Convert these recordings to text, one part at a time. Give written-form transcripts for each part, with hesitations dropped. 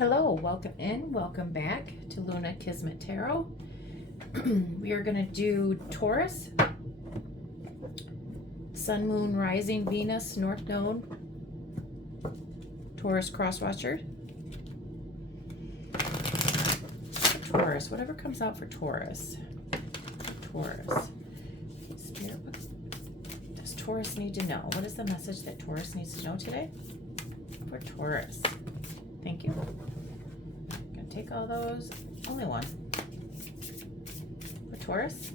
Hello, welcome in, welcome back to Luna Kismet Tarot. We are going to do Taurus, Sun, Moon, Rising, Venus, North Node, Taurus Crosswatcher. Taurus, whatever comes out for Taurus. Spirit, what does Taurus need to know? What is the message that Taurus needs to know today? For Taurus. Thank you. Gonna take all those. Only one. For Taurus.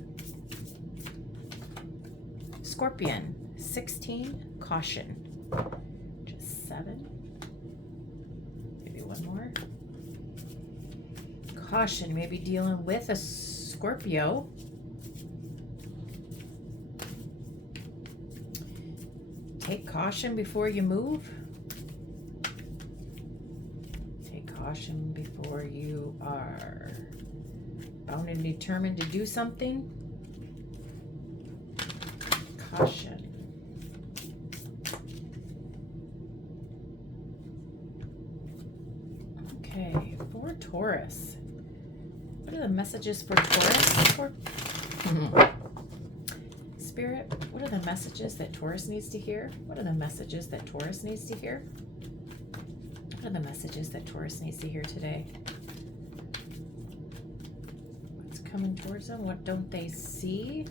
Scorpion. 16. Caution. Just 7. Maybe one more. Caution. Maybe dealing with a Scorpio. Take caution before you move. Caution before you are bound and determined to do something. Caution. Okay, for Taurus. What are the messages for Taurus? Spirit, what are the messages that Taurus needs to hear? What are the messages that Taurus needs to hear? What are the messages that Taurus needs to hear today? What's coming towards them? What don't they see?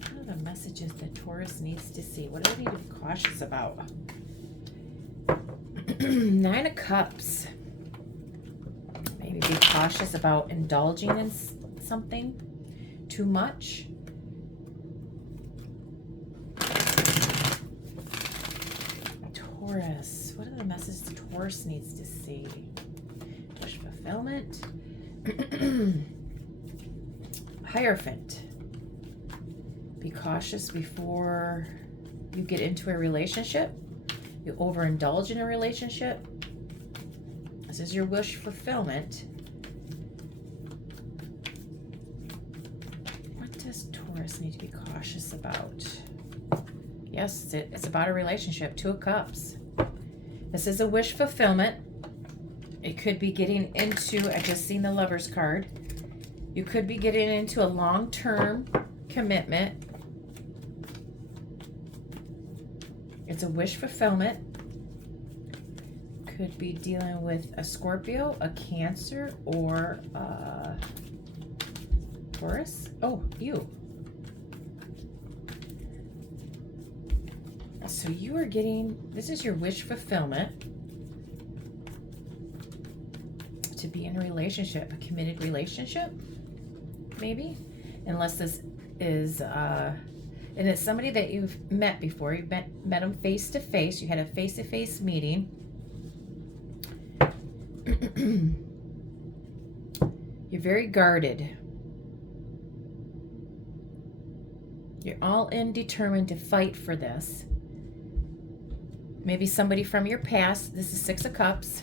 What are the messages that Taurus needs to see? What do they need to be cautious about? 9 of Cups. Maybe be cautious about indulging in something too much. Taurus. What are the messages Taurus needs to see? Wish fulfillment. Hierophant. Be cautious before you get into a relationship. You overindulge in a relationship. This is your wish fulfillment. What does Taurus need to be cautious about? Yes, it's about a relationship. 2 of Cups. This is a wish fulfillment. It could be getting into, I just seen the Lover's card. You could be getting into a long-term commitment. It's a wish fulfillment. Could be dealing with a Scorpio, a Cancer, or a Taurus. Oh, you. So you are getting, this is your wish fulfillment, to be in a relationship, a committed relationship, maybe, unless this is, and it's somebody that you've met before. You've met them face to face. You had a face-to-face meeting. You're very guarded. You're all in determined to fight for this. Maybe somebody from your past. This is 6 of Cups.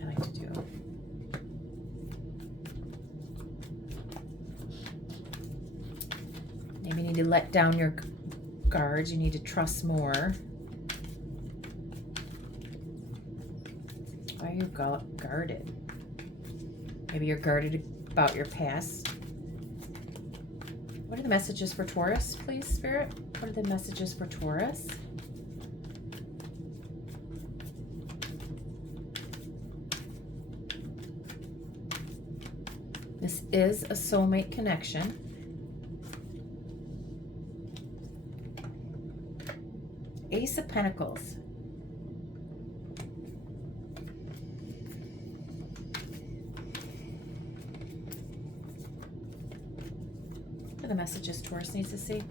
I like to do. Maybe you need to let down your guards. You need to trust more. Why are you guarded? Maybe you're guarded about your past. What are the messages for Taurus, please, Spirit? What are the messages for Taurus? This is a soulmate connection. Ace of Pentacles. The messages Taurus needs to see.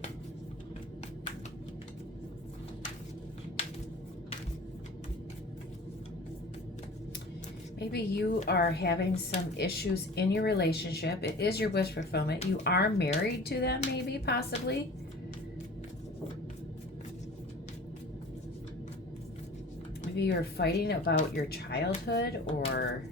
Maybe you are having some issues in your relationship. It is your wish fulfillment. You are married to them, maybe, possibly. Maybe you're fighting about your childhood, or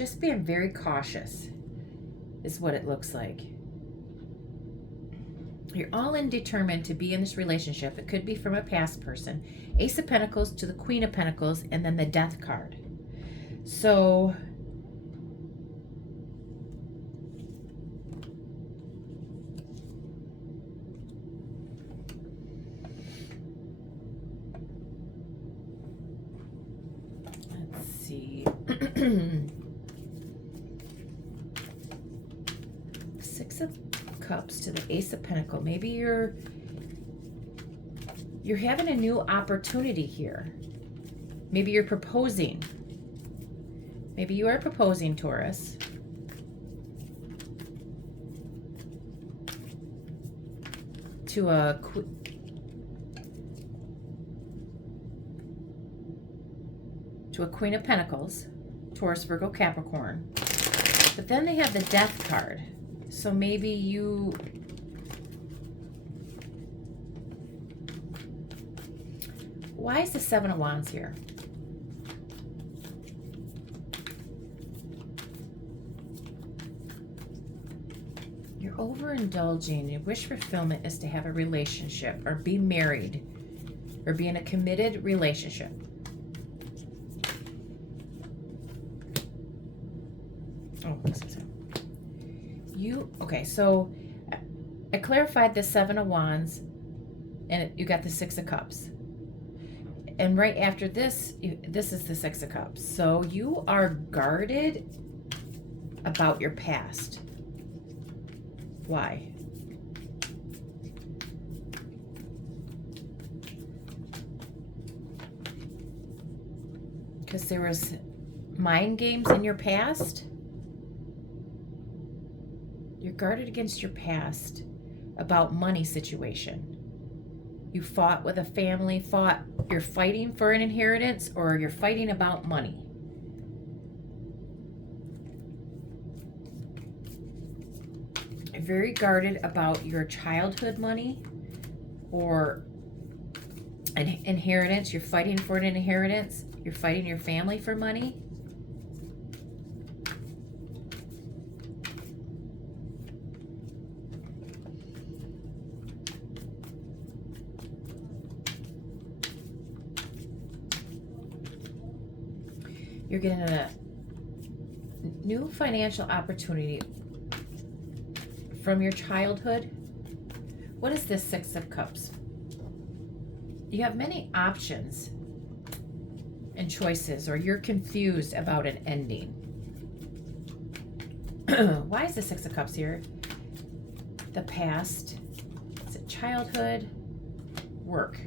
just being very cautious is what it looks like. You're all in determined to be in this relationship. It could be from a past person. Ace of Pentacles to the Queen of Pentacles, and then the Death card. So let's see. Six of Cups to the Ace of Pentacles. Maybe you're having a new opportunity here. Maybe you're proposing. Maybe you are proposing, Taurus. To a Queen of Pentacles, Taurus, Virgo, Capricorn. But then they have the Death card. So maybe you... Why is the Seven of Wands here? You're overindulging. Your wish fulfillment is to have a relationship or be married or be in a committed relationship. Oh, this is it. Okay, so I clarified the Seven of Wands and you got the Six of Cups. And right after this, this is the Six of Cups. So you are guarded about your past. Why? Because there was mind games in your past. You're guarded against your past about money situation. You fought with a family, you're fighting for an inheritance, or you're fighting about money. You're very guarded about your childhood money or an inheritance. You're fighting for an inheritance. You're fighting your family for money. You're getting a new financial opportunity from your childhood. What is this Six of Cups? You have many options and choices, or you're confused about an ending. Why is the Six of Cups here? The past. Is it childhood? Work.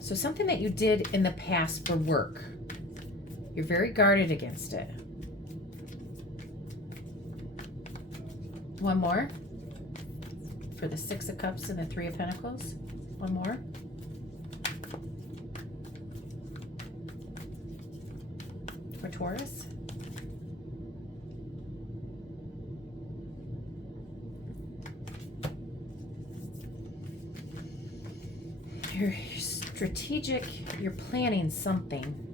So something that you did in the past for work. You're very guarded against it. One more for the Six of Cups and the Three of Pentacles. One more. For Taurus. You're strategic. You're planning something.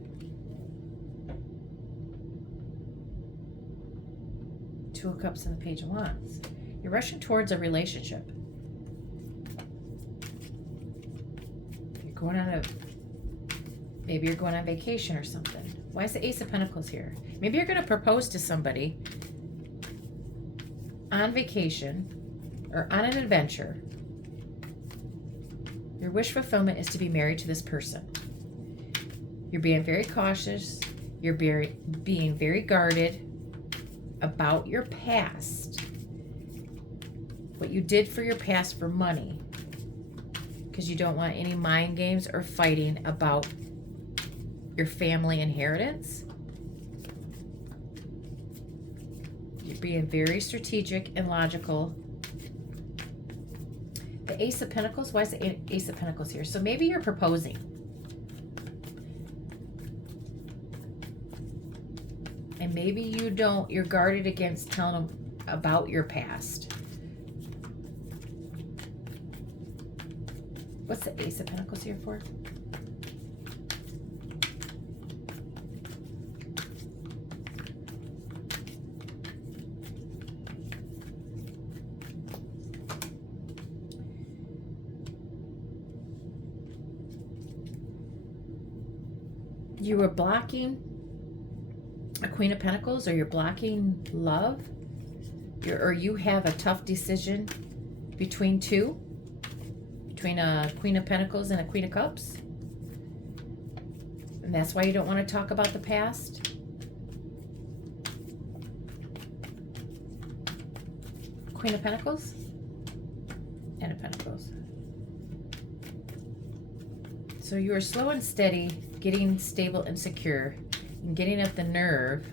Two of Cups and the Page of Wands. You're rushing towards a relationship. You're going on maybe you're going on vacation or something. Why is the Ace of Pentacles here? Maybe you're going to propose to somebody on vacation or on an adventure. Your wish fulfillment is to be married to this person. You're being very cautious. You're being very guarded about your past, what you did for your past for money, because you don't want any mind games or fighting about your family inheritance. You're being very strategic and logical. The Ace of Pentacles, why is the Ace of Pentacles here? So maybe you're proposing. And maybe you don't, you're guarded against telling them about your past. What's the Ace of Pentacles here for? You were blocking a Queen of Pentacles, or you're blocking love, or you have a tough decision between two, between a Queen of Pentacles and a Queen of Cups. And that's why you don't want to talk about the past. Queen of Pentacles and a Pentacles. So you are slow and steady, getting stable and secure, and getting up the nerve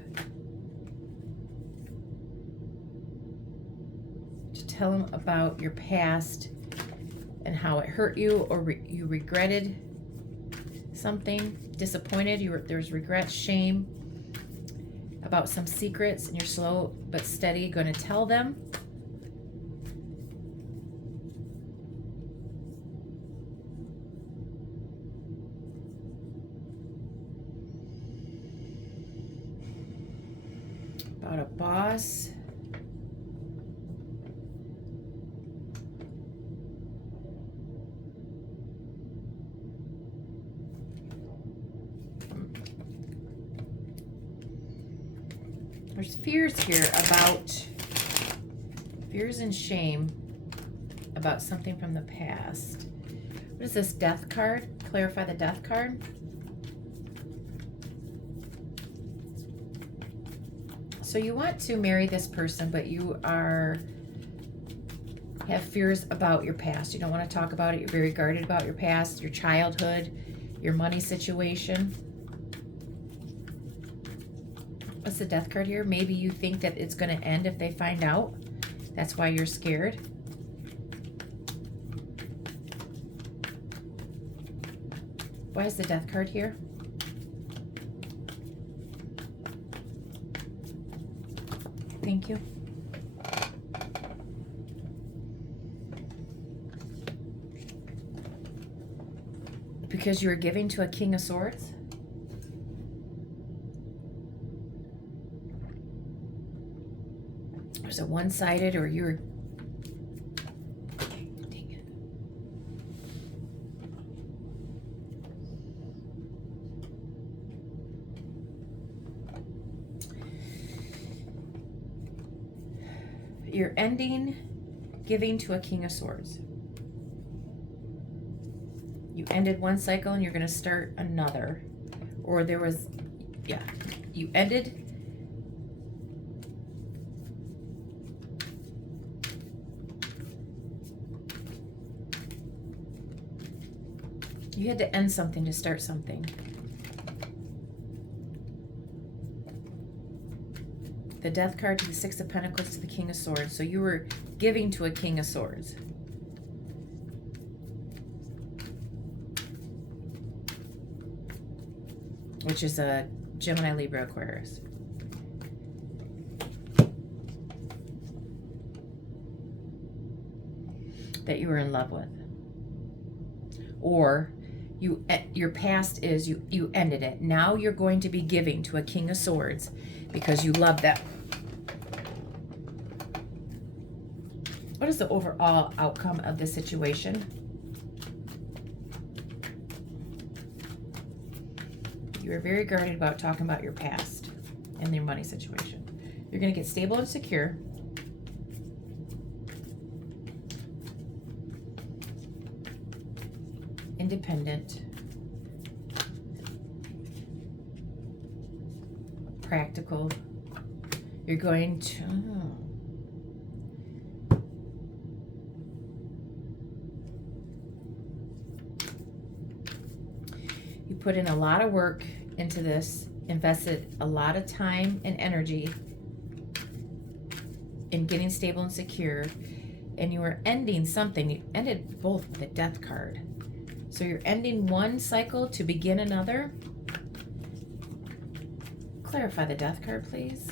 to tell them about your past and how it hurt you, or you regretted something, disappointed, there's regret, shame about some secrets, and you're slow but steady going to tell them. About a boss. There's fears here about, fears and shame about something from the past. What is this Death card? Clarify the Death card. So you want to marry this person, but you have fears about your past. You don't want to talk about it. You're very guarded about your past, your childhood, your money situation. What's the Death card here? Maybe you think that it's going to end if they find out. That's why you're scared. Why is the Death card here? Thank you. Because you were giving to a King of Swords? Was it one-sided, or you're... Dang it. You're ending giving to a King of Swords. You ended one cycle and you're going to start another. Or there was, yeah, you ended. You had to end something to start something. The Death card to the Six of Pentacles to the King of Swords. So you were giving to a King of Swords. Which is a Gemini, Libra, Aquarius. That you were in love with. Or your past is you ended it. Now you're going to be giving to a King of Swords because you love them. What is the overall outcome of this situation? You are very guarded about talking about your past and your money situation. You're going to get stable and secure. Independent. Practical. You're going to... You put in a lot of work into this, invested a lot of time and energy in getting stable and secure, and you were ending something. You ended both with a Death card. So you're ending one cycle to begin another. Clarify the Death card, please.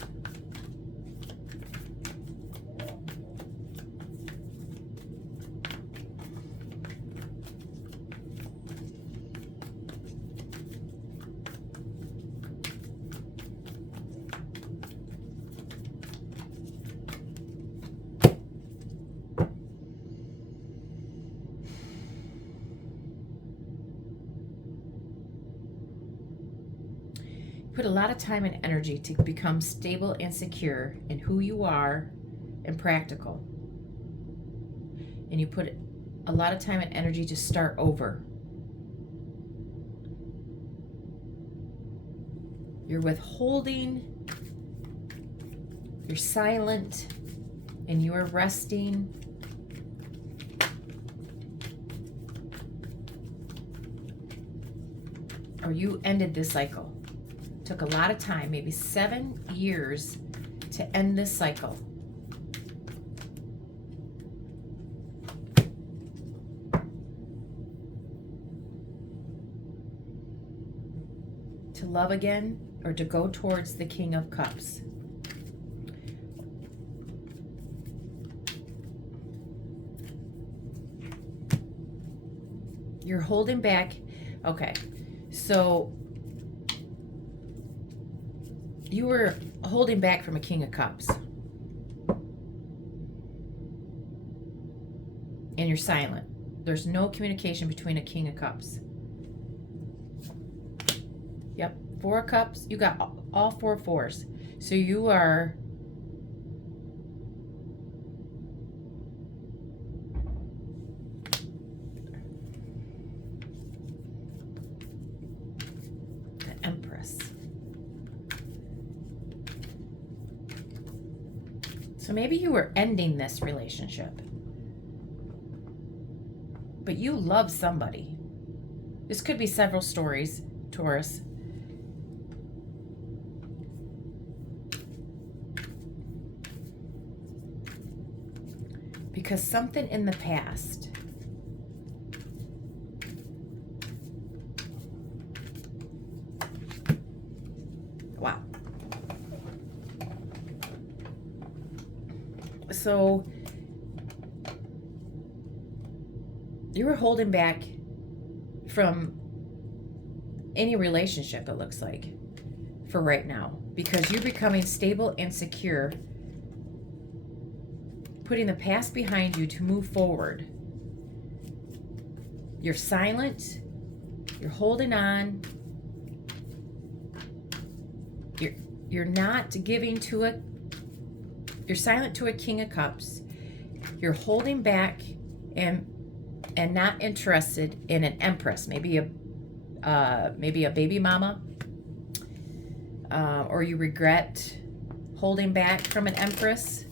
Put a lot of time and energy to become stable and secure in who you are and practical. And you put a lot of time and energy to start over. You're withholding, you're silent, and you are resting. Or you ended this cycle. Took a lot of time, maybe 7 years to end this cycle. To love again, or to go towards the King of Cups. You're holding back. Okay, so you were holding back from a King of Cups. And you're silent. There's no communication between a King of Cups. Yep, 4 of Cups. You got all 4 fours. So you are the Empress. So maybe you were ending this relationship, but you love somebody. This could be several stories, Taurus. Because something in the past wow. So you were holding back from any relationship, it looks like, for right now, because you're becoming stable and secure, putting the past behind you to move forward. You're silent, you're holding on, you're not giving to a, you're silent to a King of Cups. You're holding back and not interested in an Empress, maybe a baby mama, or you regret holding back from an Empress.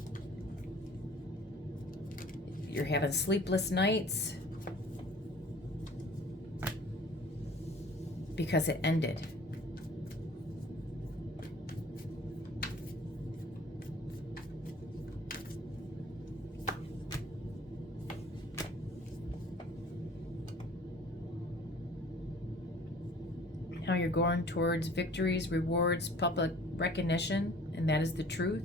You're having sleepless nights because it ended. Now you're going towards victories, rewards, public recognition, and that is the truth.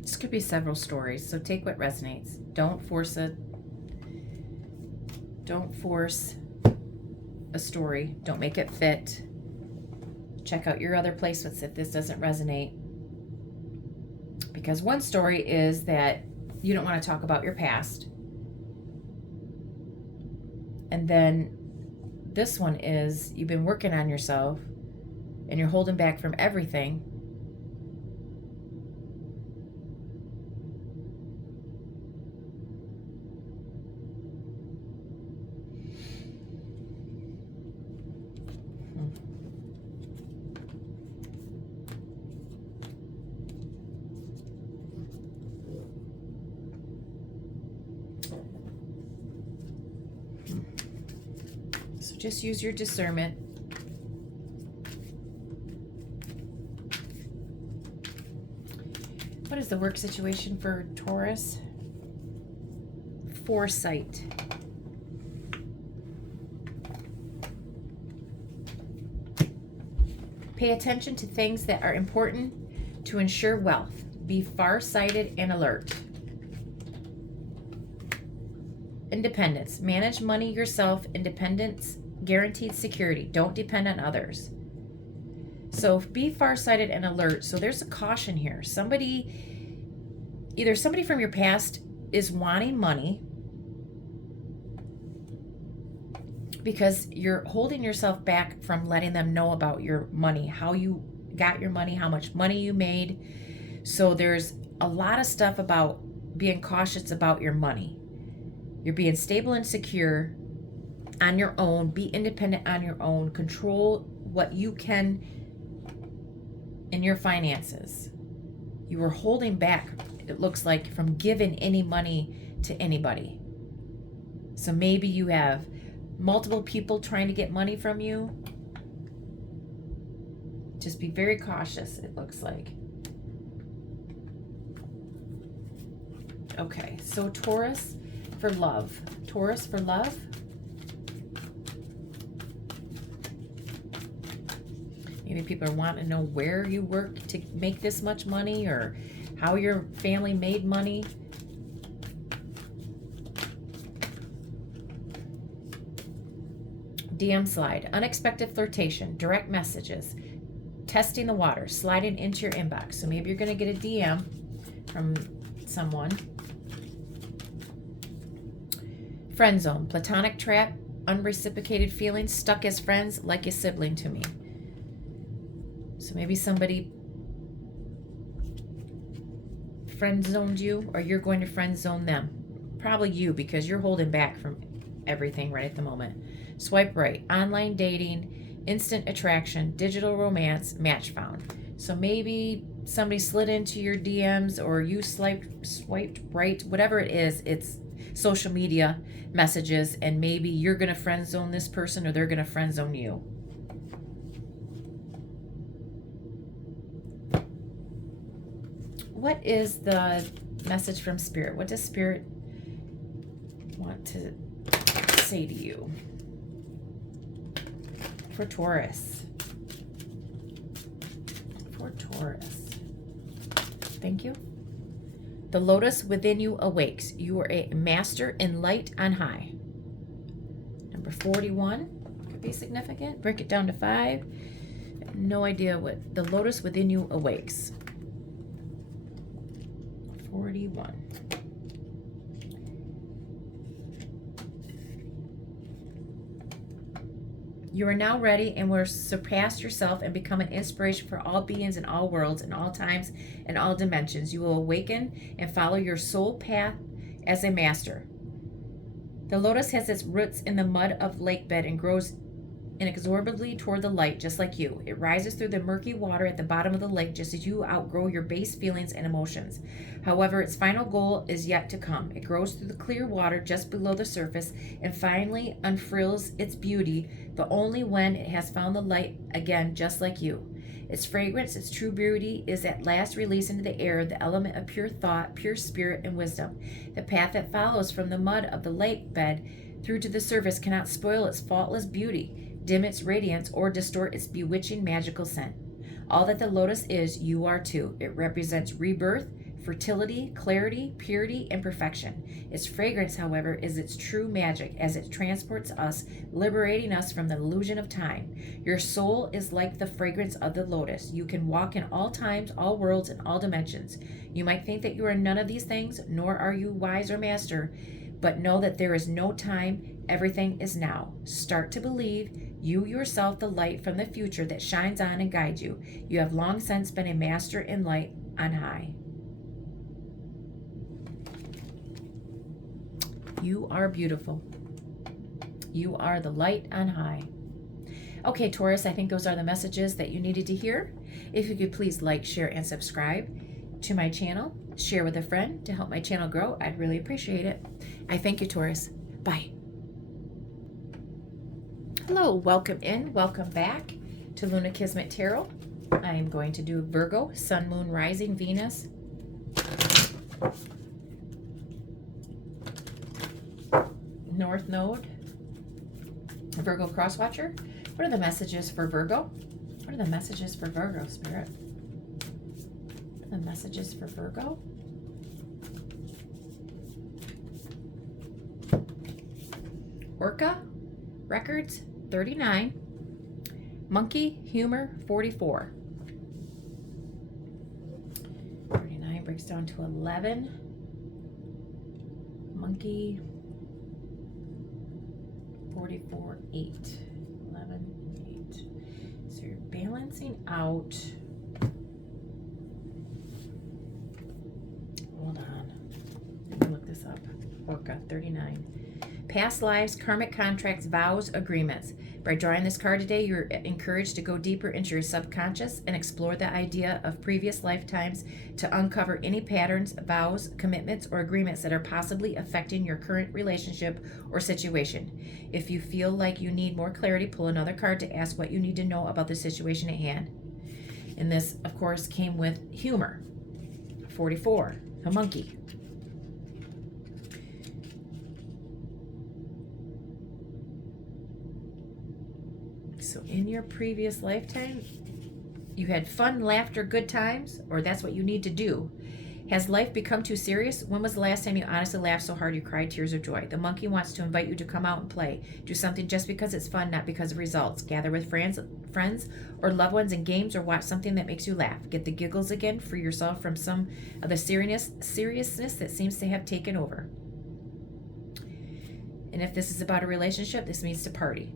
This could be several stories, so take what resonates. Don't force a story. Don't make it fit. Check out your other placements if this doesn't resonate. Because one story is that you don't want to talk about your past. And then this one is you've been working on yourself and you're holding back from everything. Just use your discernment. What is the work situation for Taurus? Foresight. Pay attention to things that are important to ensure wealth. Be far-sighted and alert. Independence. Manage money yourself. Independence. Guaranteed security. Don't depend on others. So be farsighted and alert. So there's a caution here. Either somebody from your past is wanting money because you're holding yourself back from letting them know about your money, how you got your money, how much money you made. So there's a lot of stuff about being cautious about your money. You're being stable and secure on your own. Be independent on your own. Control what you can in your finances. You were holding back, it looks like, from giving any money to anybody. So maybe you have multiple people trying to get money from you. Just be very cautious, it looks like. Okay, so Taurus for love. Taurus for love. Maybe people are wanting to know where you work to make this much money, or how your family made money. DM slide, unexpected flirtation, direct messages, testing the water, sliding into your inbox. So maybe you're going to get a DM from someone. Friend zone, platonic trap, unreciprocated feelings, stuck as friends, like a sibling to me. So maybe somebody friend zoned you, or you're going to friend zone them. Probably you, because you're holding back from everything right at the moment. Swipe right, online dating, instant attraction, digital romance, match found. So maybe somebody slid into your DMs, or you swiped right, whatever it is, it's social media messages, and maybe you're going to friend zone this person, or they're going to friend zone you. What is the message from Spirit? What does Spirit want to say to you for Taurus? For Taurus. Thank you. The lotus within you awakes. You are a master in light on high. Number 41 could be significant. Break it down to 5. I have no idea what the lotus within you awakes. 41. You are now ready and will surpass yourself and become an inspiration for all beings in all worlds, in all times, and all dimensions. You will awaken and follow your soul path as a master. The lotus has its roots in the mud of lake bed and grows inexorably toward the light, just like you. It rises through the murky water at the bottom of the lake, just as you outgrow your base feelings and emotions. However, its final goal is yet to come. It grows through the clear water just below the surface and finally unfurls its beauty, but only when it has found the light again, just like you. Its fragrance, its true beauty, is at last released into the air, the element of pure thought, pure spirit, and wisdom. The path that follows from the mud of the lake bed through to the surface cannot spoil its faultless beauty, dim its radiance, or distort its bewitching magical scent. All that the lotus is, you are too. It represents rebirth, fertility, clarity, purity, and perfection. Its fragrance, however, is its true magic as it transports us, liberating us from the illusion of time. Your soul is like the fragrance of the lotus. You can walk in all times, all worlds, and all dimensions. You might think that you are none of these things, nor are you wise or master, but know that there is no time. Everything is now. Start to believe. You yourself, the light from the future that shines on and guides you. You have long since been a master in light on high. You are beautiful. You are the light on high. Okay, Taurus, I think those are the messages that you needed to hear. If you could please like, share, and subscribe to my channel. Share with a friend to help my channel grow. I'd really appreciate it. I thank you, Taurus. Bye. Hello, welcome in, welcome back to Luna Kismet Tarot. I am going to do Virgo, Sun, Moon, Rising, Venus. North Node, Virgo Crosswatcher. What are the messages for Virgo? What are the messages for Virgo, Spirit? What are the messages for Virgo? Orca, Records, 39. Monkey, Humor, 44. 39 breaks down to 11. Monkey, 44, 8. 11, 8. So you're balancing out. Hold on. Let me look this up. Orca 39. Past lives, karmic contracts, vows, agreements. By drawing this card today, you're encouraged to go deeper into your subconscious and explore the idea of previous lifetimes to uncover any patterns, vows, commitments, or agreements that are possibly affecting your current relationship or situation. If you feel like you need more clarity, pull another card to ask what you need to know about the situation at hand. And this, of course, came with humor. 44, a monkey. So in your previous lifetime, you had fun, laughter, good times, or that's what you need to do. Has life become too serious? When was the last time you honestly laughed so hard you cried tears of joy? The monkey wants to invite you to come out and play. Do something just because it's fun, not because of results. Gather with friends or loved ones in games, or watch something that makes you laugh. Get the giggles again. Free yourself from some of the seriousness that seems to have taken over. And if this is about a relationship, this means to party.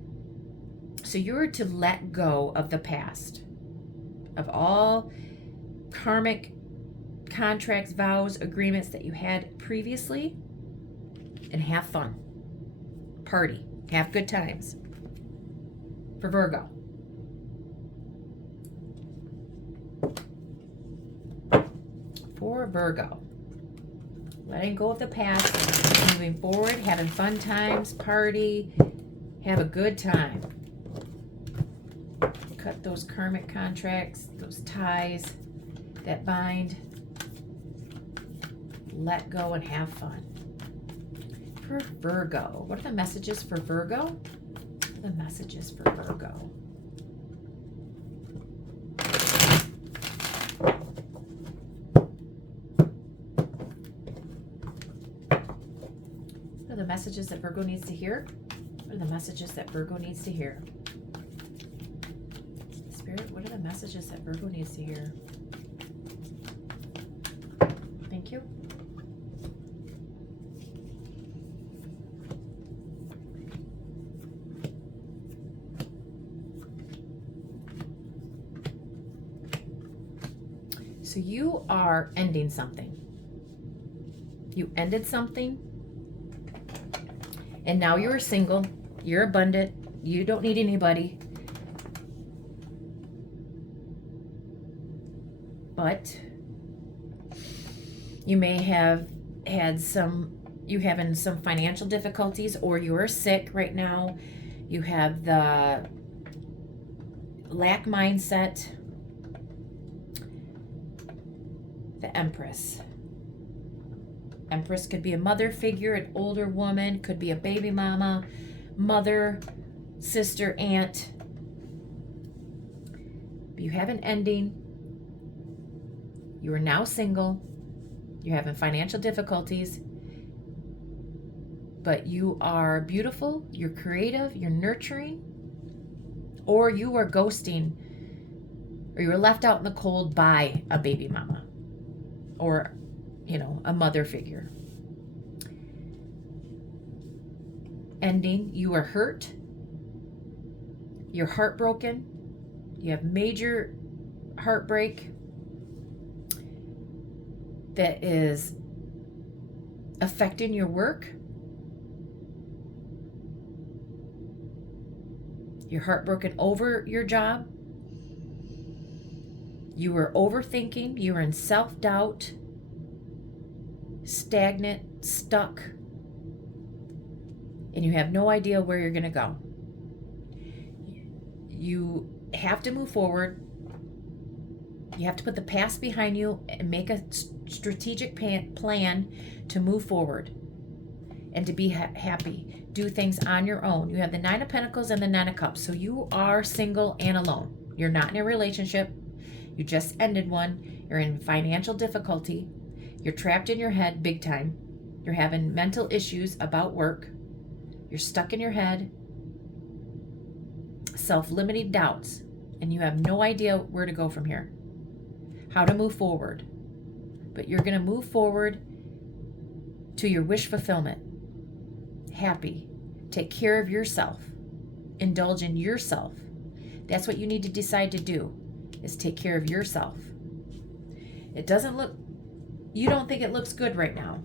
So you're to let go of the past, of all karmic contracts, vows, agreements that you had previously, and have fun. Party. Have good times. For Virgo. For Virgo. Letting go of the past, moving forward, having fun times, party, have a good time. Cut those karmic contracts, those ties that bind. Let go and have fun. For Virgo, what are the messages for Virgo? What are the messages for Virgo? What are the messages that Virgo needs to hear? What are the messages that Virgo needs to hear? What are the messages that Virgo needs to hear? Thank you. So you are ending something. You ended something, and now you're single. You're abundant. You don't need anybody. But you may have had some financial difficulties, or you're sick right now. You have the lack mindset. The Empress. Empress could be a mother figure, an older woman, could be a baby mama, mother, sister, aunt. But you have an ending. You are now single. You're having financial difficulties. But you are beautiful. You're creative. You're nurturing. Or you are ghosting. Or you were left out in the cold by a baby mama. Or, a mother figure. Ending. You are hurt. You're heartbroken. You have major heartbreak that is affecting your work. You're heartbroken over your job. You were overthinking. You were in self-doubt, stagnant, stuck, and you have no idea where you're going to go. You have to move forward. You have to put the past behind you and make a strategic plan to move forward and to be happy. Do things on your own. You have the Nine of Pentacles and the Nine of Cups. So you are single and alone. You're not in a relationship. You just ended one. You're in financial difficulty. You're trapped in your head big time. You're having mental issues about work. You're stuck in your head. Self-limiting doubts. And you have no idea where to go from here. How to move forward. But you're going to move forward to your wish fulfillment. Happy. Take care of yourself. Indulge in yourself. That's what you need to decide to do, is take care of yourself. It doesn't look, you don't think it looks good right now.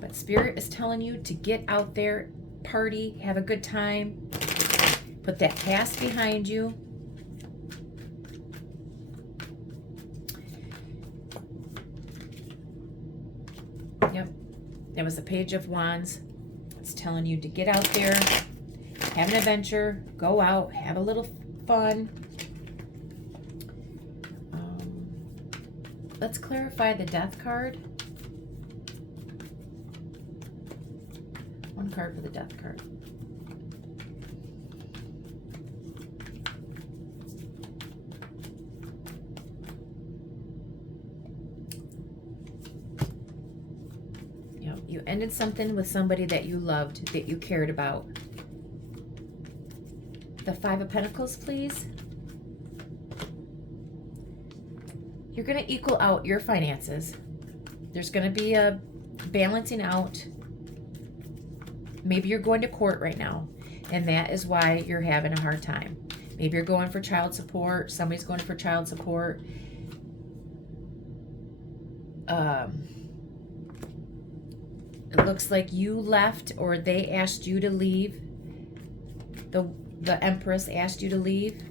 But Spirit is telling you to get out there, party, have a good time, put that past behind you. Yep, that was the Page of Wands. It's telling you to get out there, have an adventure, go out, have a little fun. Let's clarify the Death card. One card for the Death card. You ended something with somebody that you loved, that you cared about. The Five of Pentacles, please. You're going to equal out your finances. There's going to be a balancing out. Maybe you're going to court right now, and that is why you're having a hard time. Maybe you're going for child support. Somebody's going for child support. It looks like you left, or they asked you to leave. The Empress asked you to leave,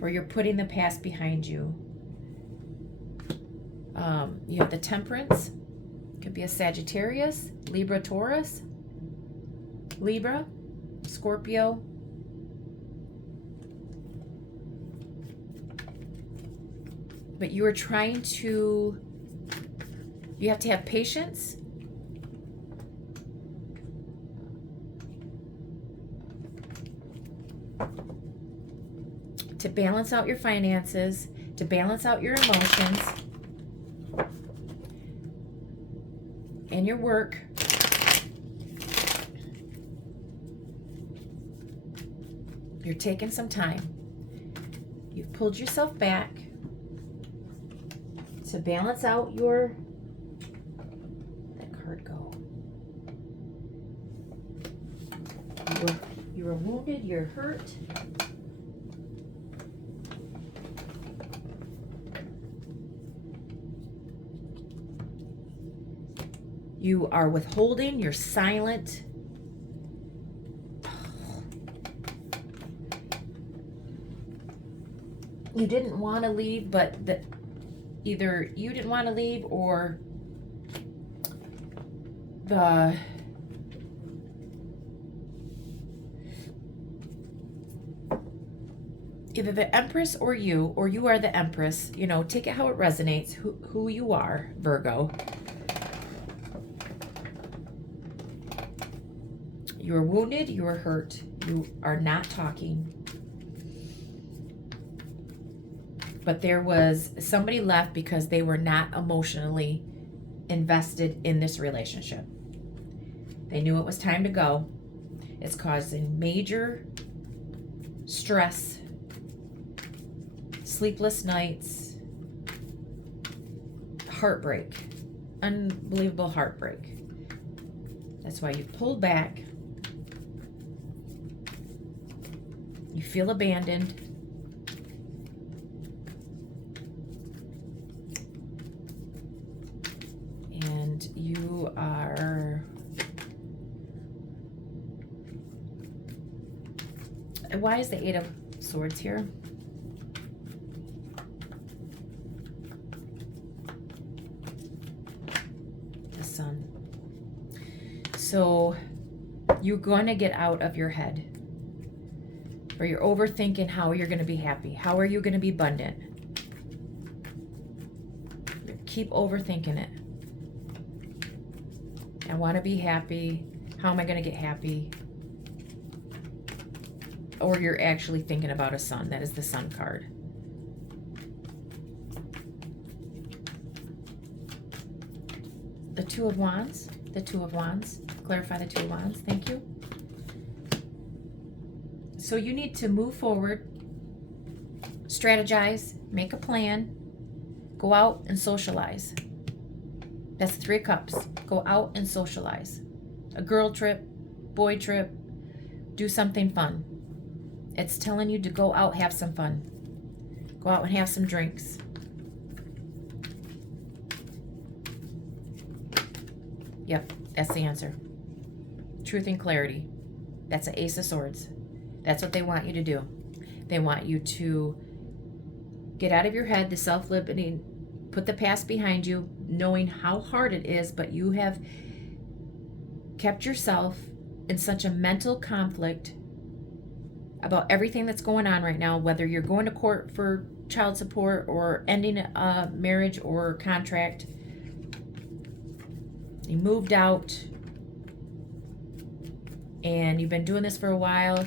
or you're putting the past behind you. You have the Temperance. Could be a Sagittarius, Libra, Taurus, Libra, Scorpio. But you are trying to, you have to have patience. To balance out your finances, to balance out your emotions and your work. You're taking some time. You've pulled yourself back to balance out your, that card go. You were wounded, you're hurt. You are withholding, you're silent. You didn't want to leave, but either you didn't want to leave, or either the Empress or you are the Empress. You know, take it how it resonates, who you are, Virgo. You are wounded, you are hurt, you are not talking. But there was somebody left because they were not emotionally invested in this relationship. They knew it was time to go. It's causing major stress, sleepless nights, heartbreak, unbelievable heartbreak. That's why you've pulled back. You feel abandoned. And you are... Why is the Eight of Swords here? The Sun. So you're going to get out of your head. Or you're overthinking how you're going to be happy. How are you going to be abundant? Keep overthinking it. I want to be happy. How am I going to get happy? Or you're actually thinking about a sun. That is the Sun card. The Two of Wands. The Two of Wands. Clarify the Two of Wands. Thank you. So you need to move forward, strategize, make a plan, go out and socialize. That's the 3 of Cups. Go out and socialize. A girl trip, boy trip, do something fun. It's telling you to go out, have some fun. Go out and have some drinks. Yep, that's the answer. Truth and clarity. That's an Ace of Swords. That's what they want you to do. They want you to get out of your head, the self-limiting, put the past behind you, knowing how hard it is, but you have kept yourself in such a mental conflict about everything that's going on right now, whether you're going to court for child support or ending a marriage or contract. You moved out and you've been doing this for a while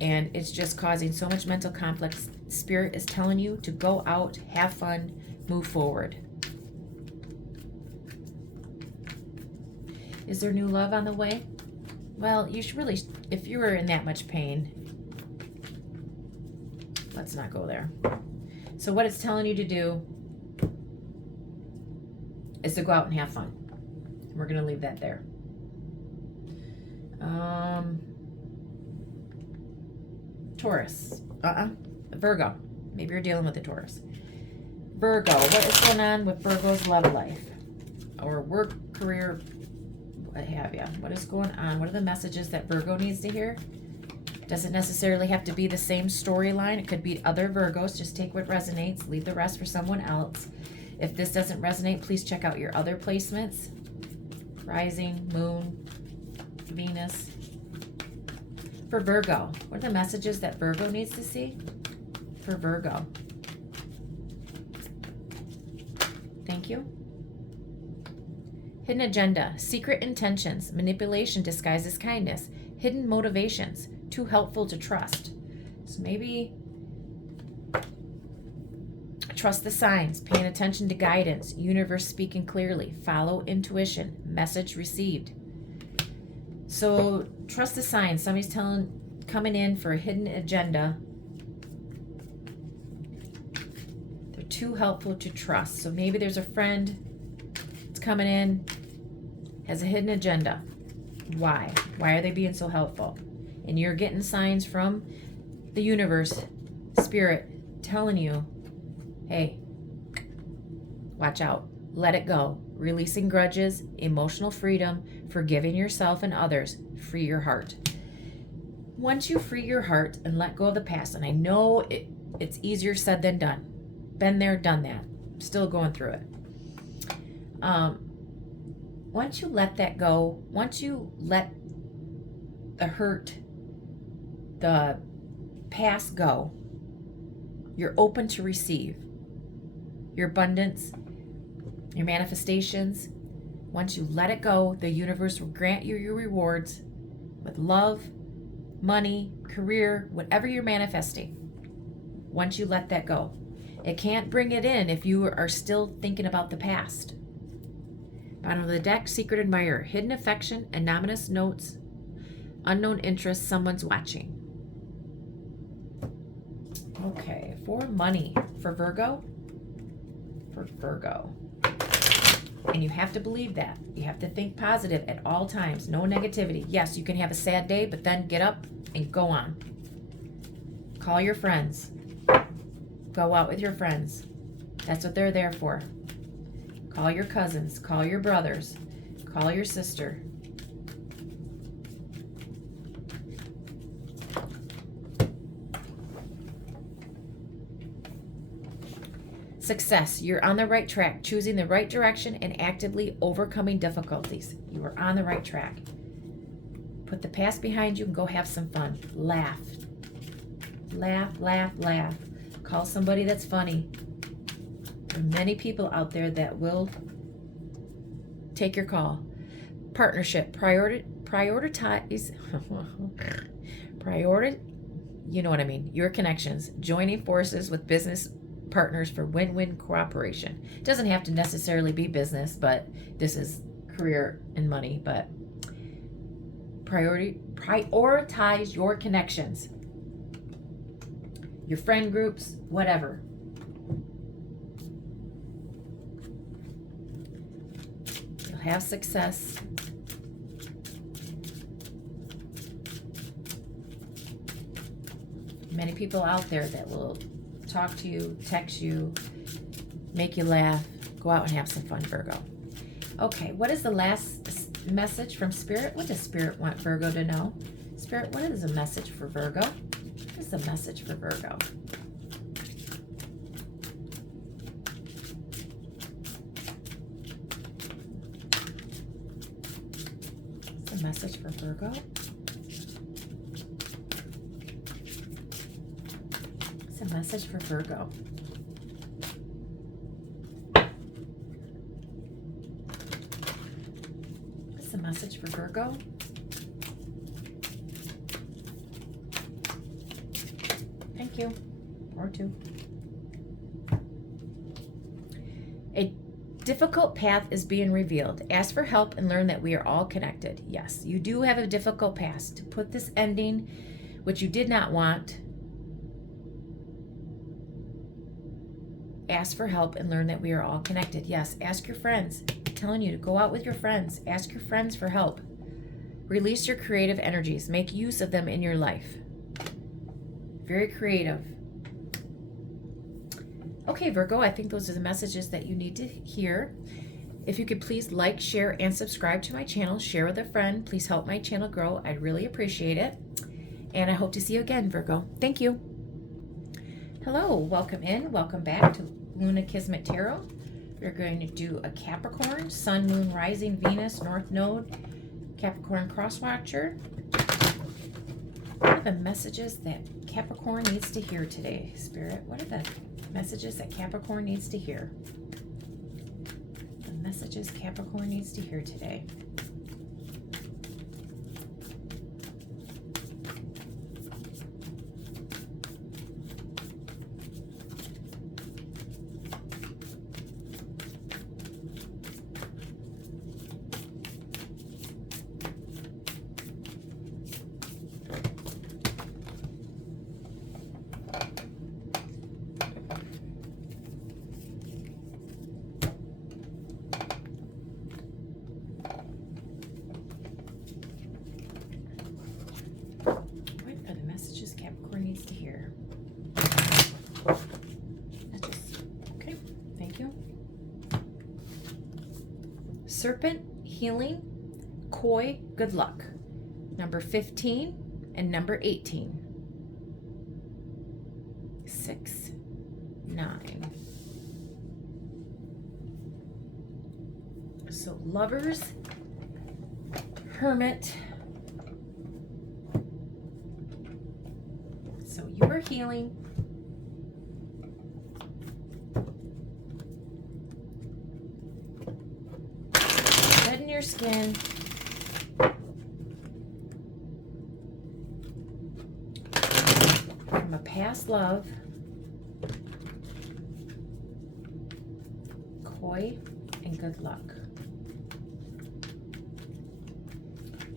and it's just causing so much mental conflict. Spirit is telling you to go out, have fun, move forward. Is there new love on the way? Well, you should really, if you were in that much pain, let's not go there. So what it's telling you to do is to go out and have fun. We're going to leave that there. Taurus. Virgo. Maybe you're dealing with a Taurus. Virgo. What is going on with Virgo's love life? Or work, career, what have you? What is going on? What are the messages that Virgo needs to hear? Doesn't necessarily have to be the same storyline. It could be other Virgos. Just take what resonates. Leave the rest for someone else. If this doesn't resonate, please check out your other placements. Rising, Moon, Venus. For Virgo, what are the messages that Virgo needs to see? For Virgo. Thank you. Hidden agenda, secret intentions, manipulation disguised as kindness, hidden motivations, too helpful to trust. So maybe trust the signs, paying attention to guidance, universe speaking clearly, follow intuition, message received. So trust the signs. Somebody's coming in for a hidden agenda. They're too helpful to trust. So maybe there's a friend that's coming in, has a hidden agenda. Why? Why are they being so helpful? And you're getting signs from the universe, spirit, telling you, hey, watch out, let it go. Releasing grudges, emotional freedom, forgiving yourself and others, free your heart. Once you free your heart and let go of the past, and I know it's easier said than done. Been there, done that. Still going through it. Once you let that go, once you let the hurt, the past go, you're open to receive your abundance, your manifestations. Once you let it go, the universe will grant you your rewards with love, money, career, whatever you're manifesting. Once you let that go, it can't bring it in if you are still thinking about the past. Bottom of the deck, secret admirer, hidden affection, anonymous notes, unknown interest, someone's watching. Okay, for money, for Virgo. And you have to believe that. You have to think positive at all times. No negativity. Yes, you can have a sad day, but then get up and go on. Call your friends. Go out with your friends. That's what they're there for. Call your cousins. Call your brothers. Call your sister. Success. You're on the right track, choosing the right direction and actively overcoming difficulties. You are on the right track. Put the past behind you and go have some fun. Laugh. Laugh, laugh, laugh. Call somebody that's funny. There are many people out there that will take your call. Partnership. Prioritize. You know what I mean. Your connections. Joining forces with business partners for win-win cooperation. It doesn't have to necessarily be business, but this is career and money. But prioritize your connections, your friend groups, whatever. have success. Many people out there that will talk to you, text you, make you laugh. Go out and have some fun, Virgo. Okay, what is the last message from Spirit? What does Spirit want Virgo to know? Spirit, what is a message for Virgo? What is the message for Virgo? What's the message for Virgo? What's the message for Virgo? What's the message for Virgo? Thank you. Or two. A difficult path is being revealed. Ask for help and learn that we are all connected. Yes, you do have a difficult past. To put this ending, which you did not want, ask for help and learn that we are all connected. Yes, ask your friends. I'm telling you to go out with your friends. Ask your friends for help. Release your creative energies. Make use of them in your life. Very creative. Okay, Virgo, I think those are the messages that you need to hear. If you could please like, share, and subscribe to my channel. Share with a friend. Please help my channel grow. I'd really appreciate it. And I hope to see you again, Virgo. Thank you. Hello, welcome in. Welcome back to Luna Kismet Tarot. We're going to do a Capricorn, Sun, Moon, Rising, Venus, North Node, Capricorn Cross Watcher. What are the messages that Capricorn needs to hear today, Spirit? What are the messages that Capricorn needs to hear? The messages Capricorn needs to hear today. Capricorn needs to hear. Okay, thank you. Serpent, healing, koi, good luck. Number 15 and number 18. 6, 9. So lovers, hermit. So you are healing. Shedding your skin. From a past love. Koi and good luck.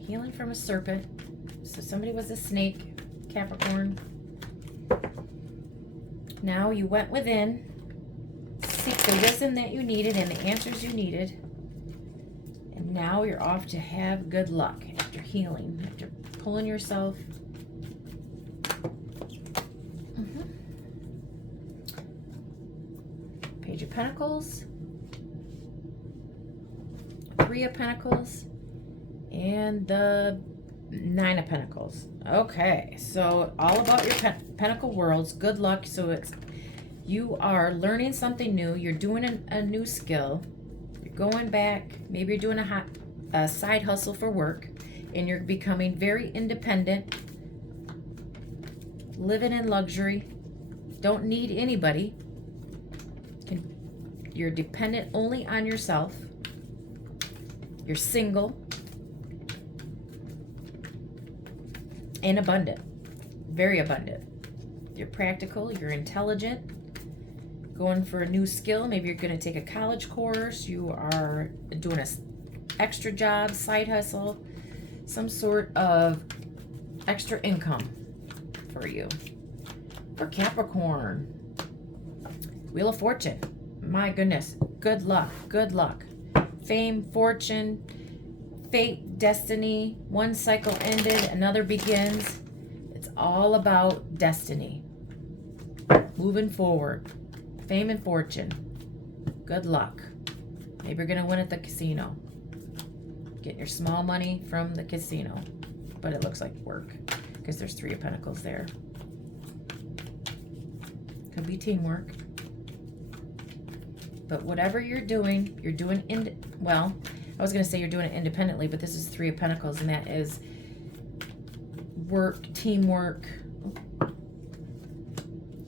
Healing from a serpent. So somebody was a snake, Capricorn. Now you went within, seek the wisdom that you needed and the answers you needed. And now you're off to have good luck after healing, after pulling yourself. Page of Pentacles, 3 of Pentacles, and the 9 of Pentacles. Okay, so all about your Pentacle worlds. Good luck. So it's you are learning something new. You're doing a new skill. You're going back. Maybe you're doing a side hustle for work, and you're becoming very independent. Living in luxury. Don't need anybody. You're dependent only on yourself. You're single. And abundant, very abundant. You're practical, you're intelligent, going for a new skill. Maybe you're going to take a college course, you are doing an extra job, side hustle, some sort of extra income for you. For Capricorn, Wheel of Fortune, my goodness, good luck, good luck. fame, fortune, fate, destiny. One cycle ended, another begins. It's all about destiny. Moving forward. Fame and fortune. Good luck. Maybe you're going to win at the casino. Get your small money from the casino. But it looks like work because there's 3 of Pentacles there. Could be teamwork. But whatever you're doing well, I was going to say you're doing it independently, but this is 3 of Pentacles, and that is work, teamwork.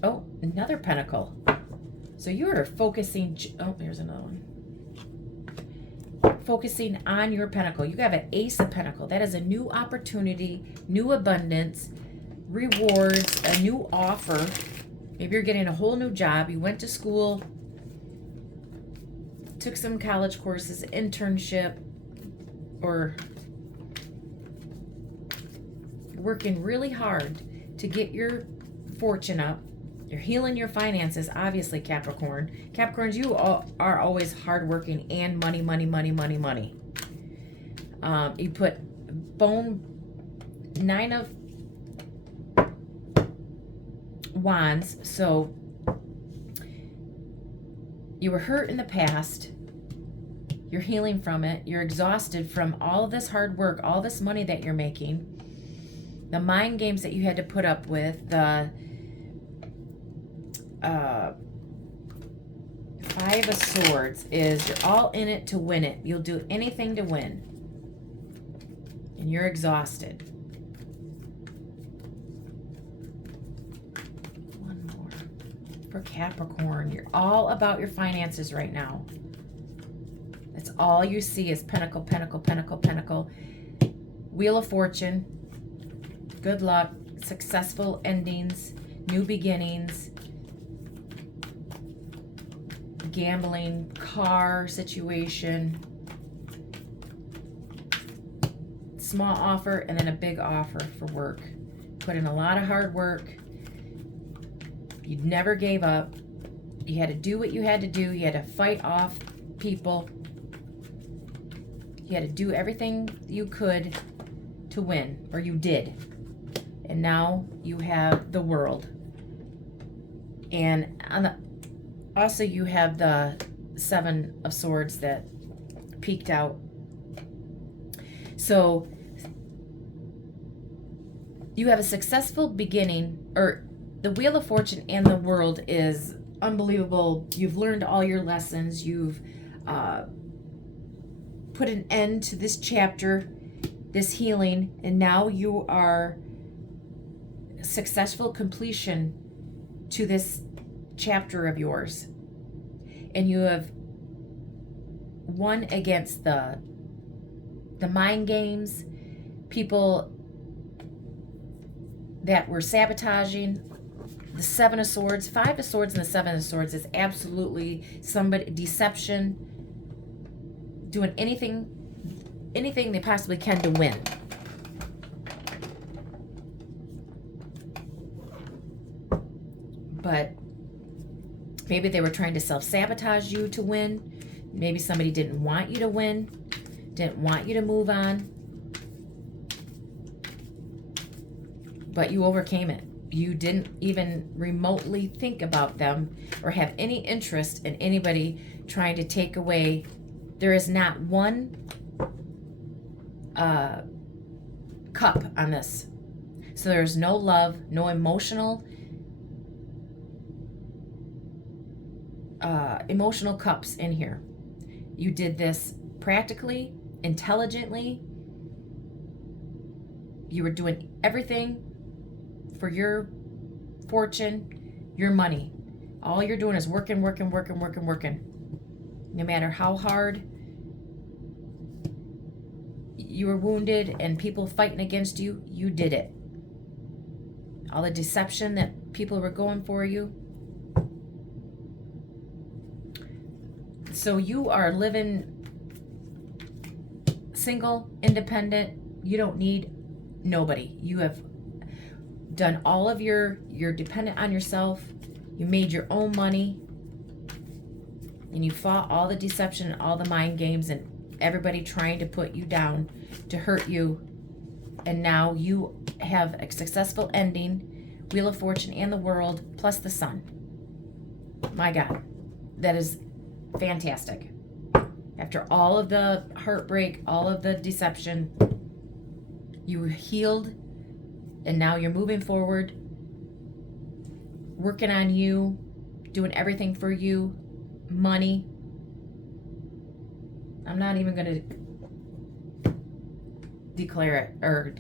Oh, another Pentacle. So you are focusing, oh, here's another one. Focusing on your Pentacle. You have an Ace of Pentacle. That is a new opportunity, new abundance, rewards, a new offer. Maybe you're getting a whole new job. You went to school, took some college courses, internship, or working really hard to get your fortune up. You're healing your finances, obviously, Capricorn. Capricorns, you are always hardworking and money, money, money, money, money. You put 9 of Wands. So you were hurt in the past. You're healing from it. You're exhausted from all of this hard work, all this money that you're making, the mind games that you had to put up with, the 5 of Swords is you're all in it to win it. You'll do anything to win. And you're exhausted. One more. For Capricorn, you're all about your finances right now. That's all you see is Pentacle, Pentacle, Pentacle, Pentacle. Wheel of Fortune. Good luck. Successful endings. New beginnings. Gambling, car situation, small offer, and then a big offer for work. Put in a lot of hard work. You never gave up. You had to do what you had to do. You had to fight off people. You had to do everything you could to win, or you did. And now you have the world. And on the also, you have the 7 of Swords that peeked out. So you have a successful beginning, or the Wheel of Fortune and the world is unbelievable. You've learned all your lessons. You've put an end to this chapter, this healing, and now you are successful completion to this chapter of yours, and you have won against the mind games, people that were sabotaging. The 7 of Swords, 5 of Swords, and the 7 of Swords is absolutely somebody, deception, doing anything they possibly can to win. But maybe they were trying to self-sabotage you to win. Maybe somebody didn't want you to win, didn't want you to move on. But you overcame it. You didn't even remotely think about them or have any interest in anybody trying to take away. There is not one cup on this. So there's no love, no emotional cups in here. You did this practically, intelligently. You were doing everything for your fortune, your money. All you're doing is working. No matter how hard you were wounded and people fighting against you, you did it. All the deception that people were going for you. So you are living single, independent. You don't need nobody. You have done all of you're dependent on yourself. You made your own money. And you fought all the deception and all the mind games and everybody trying to put you down, to hurt you. And now you have a successful ending, Wheel of Fortune and the World, plus the Sun. My God, that is fantastic. After all of the heartbreak, all of the deception, you healed, and now you're moving forward, working on you, doing everything for you, money. I'm not even going to declare it or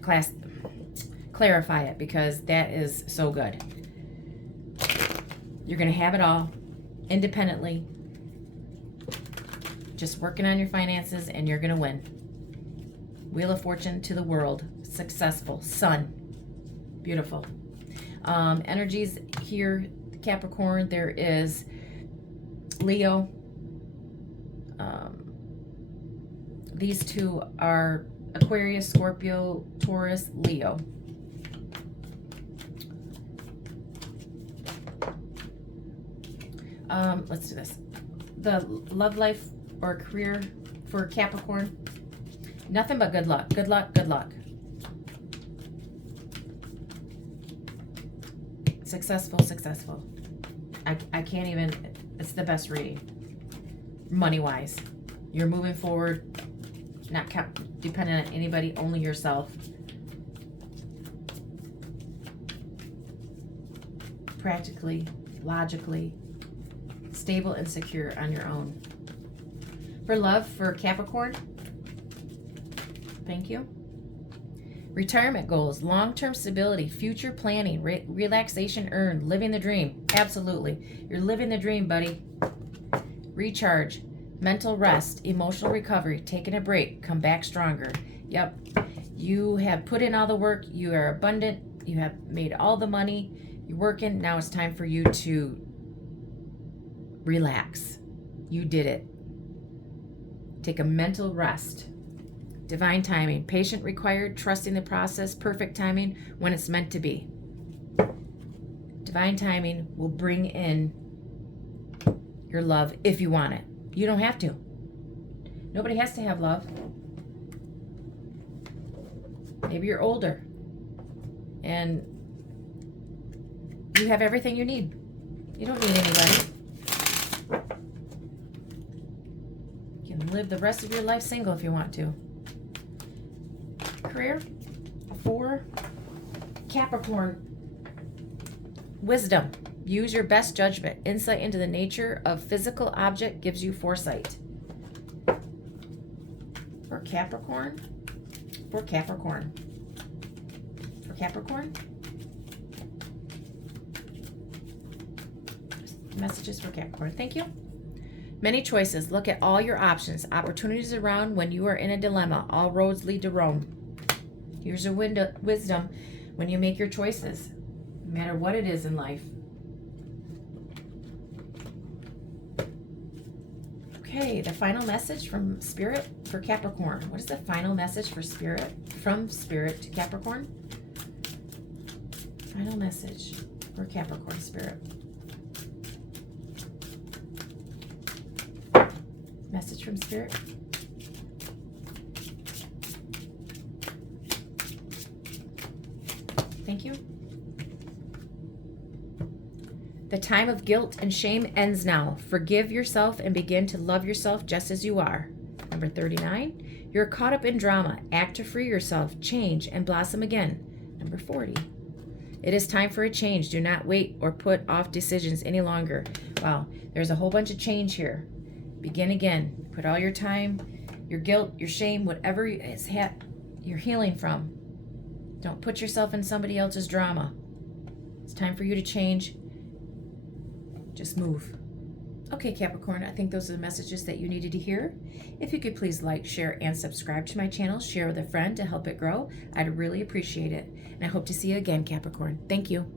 clarify it, because that is so good. You're going to have it all independently, just working on your finances, and you're going to win. Wheel of Fortune to the World, successful, Sun, beautiful. Energies here, Capricorn, there is Leo. These two are Aquarius, Scorpio, Taurus, Leo. Let's do this. The love life or career for Capricorn, nothing but good luck, good luck, good luck. Successful, successful. I can't even, it's the best reading. Money-wise, you're moving forward, not dependent on anybody, only yourself. Practically, logically, stable and secure on your own. For love, for Capricorn, thank you. Retirement goals, long-term stability, future planning, relaxation earned, living the dream. Absolutely. You're living the dream, buddy. Recharge, mental rest, emotional recovery, taking a break, come back stronger. Yep. You have put in all the work. You are abundant. You have made all the money. You're working. Now it's time for you to relax. You did it. Take a mental rest. Divine timing, patient required, trusting the process, perfect timing when it's meant to be. Divine timing will bring in your love if you want it. You don't have to. Nobody has to have love. Maybe you're older and you have everything you need. You don't need anybody. You can live the rest of your life single if you want to. Career for Capricorn, wisdom. Use your best judgment. Insight into the nature of physical object gives you foresight. For Capricorn, for Capricorn, for Capricorn. Messages for Capricorn. Thank you. Many choices. Look at all your options. Opportunities around when you are in a dilemma. All roads lead to Rome. Here's your wisdom when you make your choices, no matter what it is in life. Okay, the final message from Spirit for Capricorn. What is the final message for Spirit, from Spirit to Capricorn? Final message for Capricorn Spirit. Message from Spirit. Thank you. The time of guilt and shame ends now. Forgive yourself and begin to love yourself just as you are. Number 39. You're caught up in drama. Act to free yourself, change, and blossom again. Number 40. It is time for a change. Do not wait or put off decisions any longer. Wow, there's a whole bunch of change here. Begin again. Put all your time, your guilt, your shame, whatever you're healing from. Don't put yourself in somebody else's drama. It's time for you to change. Just move. Okay, Capricorn, I think those are the messages that you needed to hear. If you could please like, share, and subscribe to my channel. Share with a friend to help it grow. I'd really appreciate it. And I hope to see you again, Capricorn. Thank you.